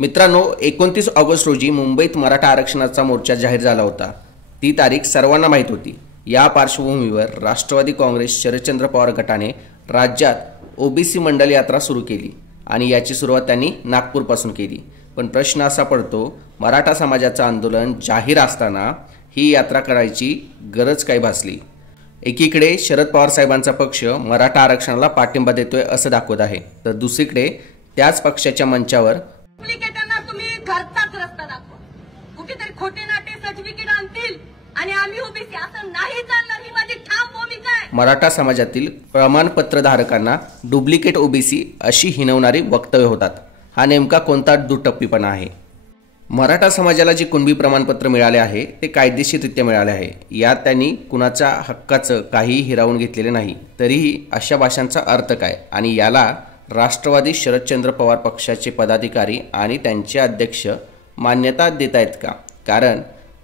मित्रांनो, 29 ऑगस्ट रोजी मुंबईत मराठा आरक्षणाचा मोर्चा जाहीर झाला होता। ती तारीख सर्वांना माहीत होती। या पार्श्वभूमीवर राष्ट्रवादी काँग्रेस शरदचंद्र पवार गटाने राज्यात ओबीसी मंडल यात्रा सुरू केली आणि याची सुरुवात त्यांनी नागपूरपासून केली। पण प्रश्न असा पडतो, मराठा समाजाचं आंदोलन जाहीर असताना ही यात्रा करायची गरज काय भासली? एकीकडे शरद पवार साहेबांचा पक्ष मराठा आरक्षणाला पाठिंबा देतोय असं दाखवत आहे, तर दुसरीकडे त्याच पक्षाच्या मंचावर तुम्ही घरचाच रस्ता दाखवा, कुठेतरी खोटे नाटे सर्टिफिकेट आणतील आणि आम्ही ओबीसी असं नाही चालणार, ही माझी ठाम भूमिका आहे। मराठा समाजातील प्रमाणपत्र धारकांना डुप्लिकेट ओबीसी अशी हिणवणारी वक्तव्य होतात। हा नेमका कोणता दुटप्पीपणा आहे? मराठा समाजाला जे कुणबी प्रमाणपत्र मिळाले आहे ते कायदेशीररित्या मिळाले आहे। यात त्यांनी कुणाच्या हक्काचं काहीही हिरावून घेतलेले नाही। तरीही अशा भाषांचा अर्थ काय आणि याला राष्ट्रवादी शरदचंद्र पवार पक्षाचे पदाधिकारी आणि त्यांचे अध्यक्ष मान्यता देत आहेत का? कारण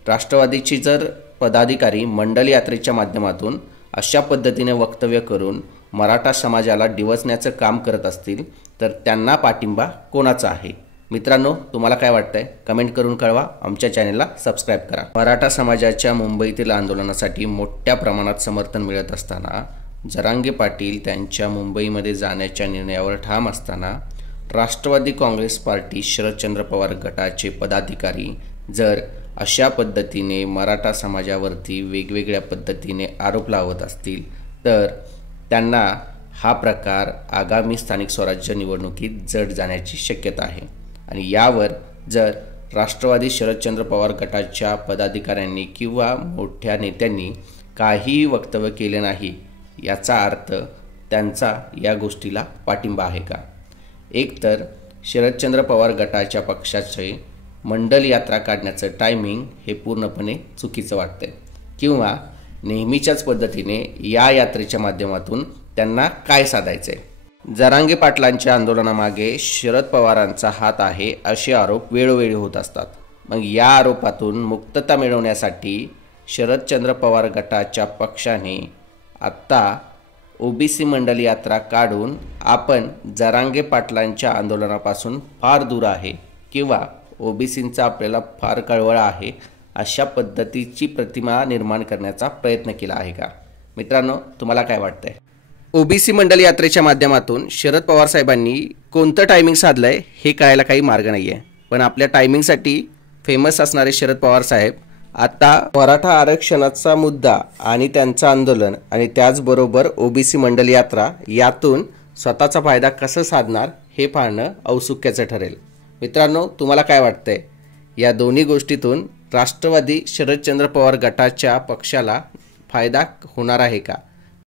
राष्ट्रवादीचे जर पदाधिकारी मंडल यात्रेच्या माध्यमातून अशा पद्धतीने वक्तव्य करून मराठा समाजाला डिवचण्याचं काम करत असतील तर त्यांना पाठिंबा कोणाचा आहे? मित्रांनो, तुम्हाला काय वाटतंय? कमेंट करून कळवा। आमच्या चॅनलला सबस्क्राईब करा। मराठा समाजाच्या मुंबईतील आंदोलनासाठी मोठ्या प्रमाणात समर्थन मिळत असताना जरांगे पाटील त्यांच्या मुंबईमध्ये जाण्याच्या निर्णयावर ठाम असताना राष्ट्रवादी काँग्रेस पार्टी शरदचंद्र पवार गटाचे पदाधिकारी जर अशा पद्धतीने मराठा समाजावरती वेगवेगळ्या पद्धतीने आरोप लावत असतील तर त्यांना हा प्रकार आगामी स्थानिक स्वराज्य निवडणुकीत जड जाण्याची शक्यता आहे। आणि यावर जर राष्ट्रवादी शरदचंद्र पवार गटाच्या पदाधिकाऱ्यांनी किंवा मोठ्या नेत्यांनी काहीही वक्तव्य केले नाही, याचा अर्थ त्यांचा या गोष्टीला पाठिंबा आहे का? एकतर शरदचंद्र पवार गटाच्या पक्षाचे मंडल यात्रा काढण्याचं टायमिंग हे पूर्णपणे चुकीचं वाटतंय, किंवा नेहमीच्याच पद्धतीने या यात्रेच्या माध्यमातून त्यांना काय साधायचं आहे? जरांगे पाटलांच्या आंदोलनामागे शरद पवारांचा हात आहे असे आरोप वेळोवेळी होत असतात। मग या आरोपातून मुक्तता मिळवण्यासाठी शरदचंद्र पवार गटाच्या पक्षाने आत्ता ओबीसी मंडल यात्रा काढून आपण जरांगे पाटलांच्या आंदोलनापासून फार दूर आहे किंवा ओबीसींचा आपल्याला फार कळवळा आहे अशा पद्धतीची प्रतिमा निर्माण करण्याचा प्रयत्न केला आहे का? मित्रांनो, तुम्हाला काय वाटतंय? ओबीसी मंडल यात्रेच्या माध्यमातून शरद पवार साहेबांनी कोणतं टायमिंग साधलंय हे कळायला काही मार्ग नाही आहे। पण आपल्या टायमिंगसाठी फेमस असणारे शरद पवार साहेब आता मराठा आरक्षणाचा मुद्दा आणि त्यांचं आंदोलन आणि त्याचबरोबर ओबीसी मंडल यात्रा यातून स्वतःचा फायदा कसा साधणार हे पाहणं औत्सुक्याचं ठरेल। मित्रांनो, तुम्हाला काय वाटतंय? या दोन्ही गोष्टीतून राष्ट्रवादी शरदचंद्र पवार गटाच्या पक्षाला फायदा होणार आहे का?